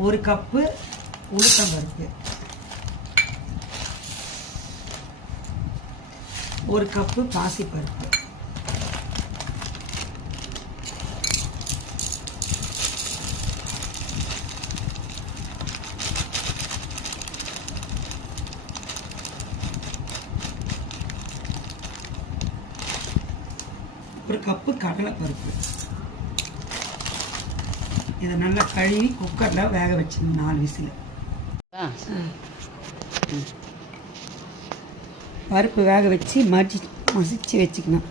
1 cup உளுத்தம்பருப்பு, 1 cup பாசிப்பருப்பு, ஒரு கப்பு கடலைப்பருப்பு. இதை நல்லா கழுவி குக்கரில் வேக வச்சுக்கணும் 4 விசில். பருப்பு வேக வச்சு மசிச்சு வச்சுக்கணும்.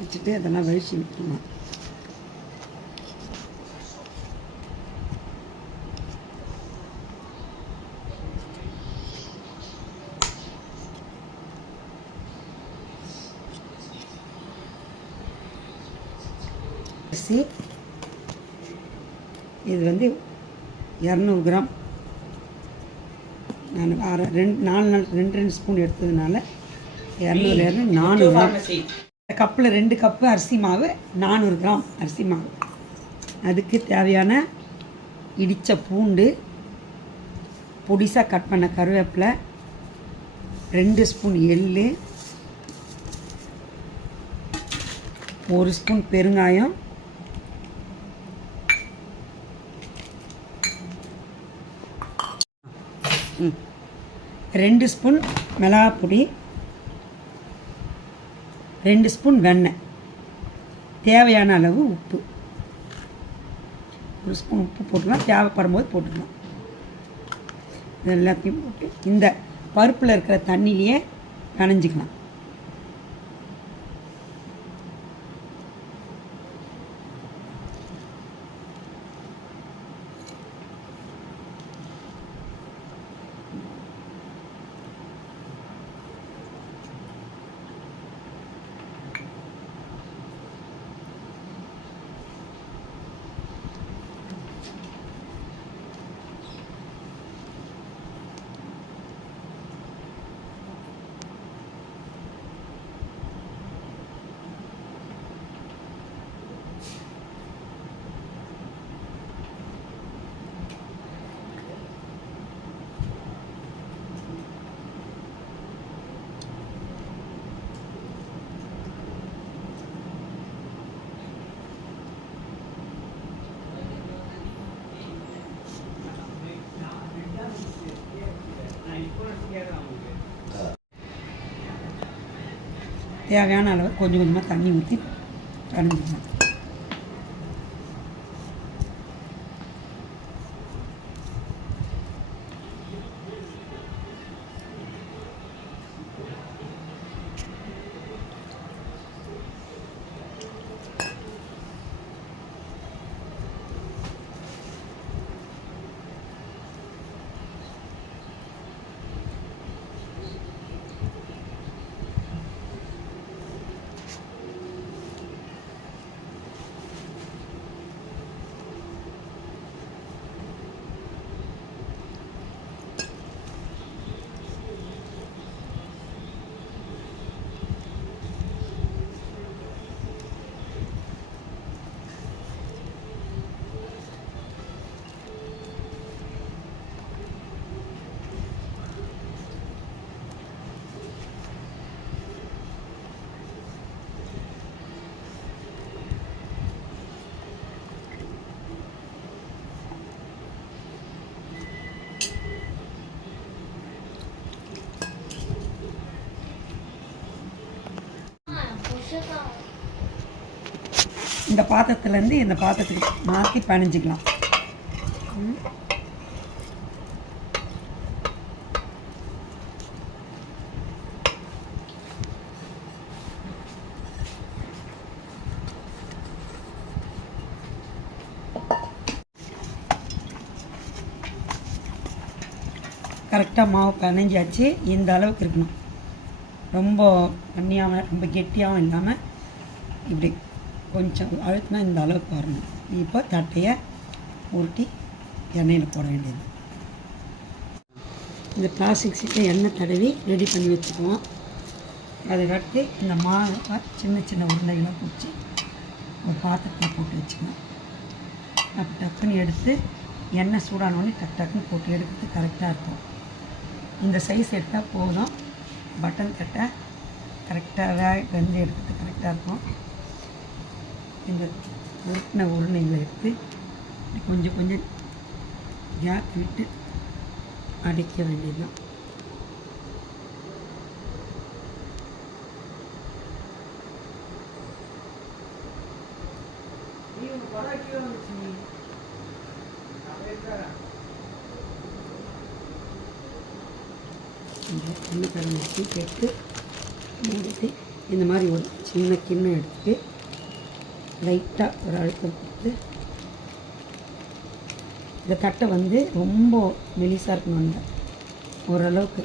வச்சுட்டு அதெல்லாம் வழிச்சு விட்டுருணும். இது வந்து 200 கிராம். நான் 2 ஸ்பூன் எடுத்ததுனால 200 400 கிராம். கப்பில் 2 கப்பு அரிசி மாவு, 400 கிராம் அரிசி மாவு. அதுக்கு தேவையான இடித்த பூண்டு, பொடிசாக கட் பண்ண கருவேப்பிலை, 2 ஸ்பூன் எள்ளு, 1 ஸ்பூன் பெருங்காயம், 2 ஸ்பூன் மிளகாப்பொடி, 2 ஸ்பூன் வெண்ணெய், தேவையான அளவு உப்பு. 1 ஸ்பூன் உப்பு போட்டுக்கலாம், தேவைப்படும் போது போட்டுக்கலாம். இது எல்லாத்தையும் போட்டு இந்த பருப்பில் இருக்கிற தண்ணியிலையே நனைஞ்சிக்கலாம். தேவையான அளவு கொஞ்சம் கொஞ்சமாக தண்ணி ஊற்றி கலந்துக்கலாம். இந்த பாத்திரத்துலேருந்து இந்த பாத்திரத்துக்கு மாற்றி பணிஞ்சிக்கலாம். கரெக்டாக மாவு பிணைஞ்சாச்சு. இந்த அளவுக்கு இருக்கணும். ரொம்ப தண்ணியாகவும் ரொம்ப கெட்டியாகவும் இல்லாமல் இப்படி கொஞ்சம் அழுத்தினா இந்த அளவுக்கு வரணும். இப்போ தட்டையை உருட்டி எண்ணெயில் போட வேண்டியது. இந்த பிளாஸ்டிக் சீட்டை எண்ணெய் தடவி ரெடி பண்ணி வச்சுக்குவோம். அதை கட்டி இந்த மாவை சின்ன சின்ன உருண்டைகளாக பிடிச்சி ஒரு பாத்திரத்தில் போட்டு வச்சுக்கணும். அப்போ டக்குன்னு எடுத்து எண்ணெய் சூடானோடனே டக்குன்னு போட்டு எடுக்கிறது கரெக்டாக இருக்கும். இந்த சைஸ் எடுத்தால் போதும். பட்டன் தட்டை கரெக்டாக வெந்து எடுக்கிறது கரெக்டாக இருக்கும். இந்த உருளைகளை எடுத்து கொஞ்சம் கொஞ்சம் கேப் விட்டு அடிக்க வேண்டியதுதான். எடுத்து மூடிட்டு இந்த மாதிரி ஒரு சின்ன கிண்ணம் எடுத்துட்டு லைட்டாக ஒரு அழுத்தம் கொடுத்து இந்த தட்டை வந்து ரொம்ப மெலிசாக இருக்கணும். அந்த ஓரளவுக்கு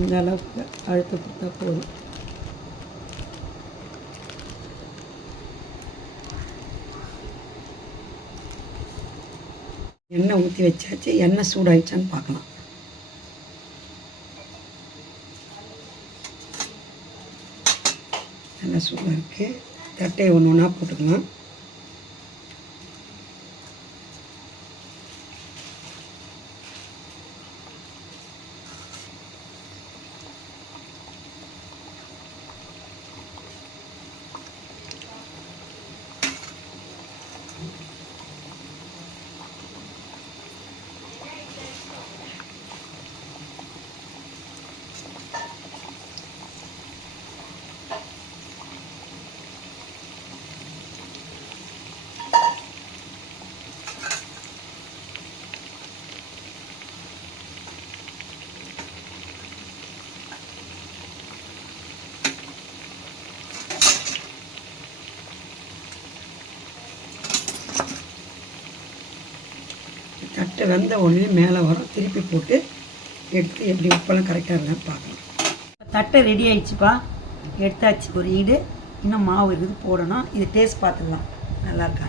இந்த அளவுக்கு அழுத்தம் கொடுத்தா போதும். எண்ணெய் ஊற்றி வச்சாச்சு. எண்ணெய் சூடாயிடுச்சான்னு பார்க்கலாம். நல்லா சூடாக இருக்குது. தட்டையை ஒன்று ஒன்றா போட்டுக்கலாம். தட்டை வெந்த உடனே மேலே வரும். திருப்பி போட்டு எடுத்து எப்படி உப்பெல்லாம் கரெக்டாக இருந்தால் பார்க்கலாம். தட்டை ரெடி ஆயிடுச்சுப்பா. எடுத்தாச்சு ஒரு ஈடு. இன்னும் மாவு இருக்குது போடணும். இது டேஸ்ட் பார்த்துடலாம் நல்லா இருக்கா.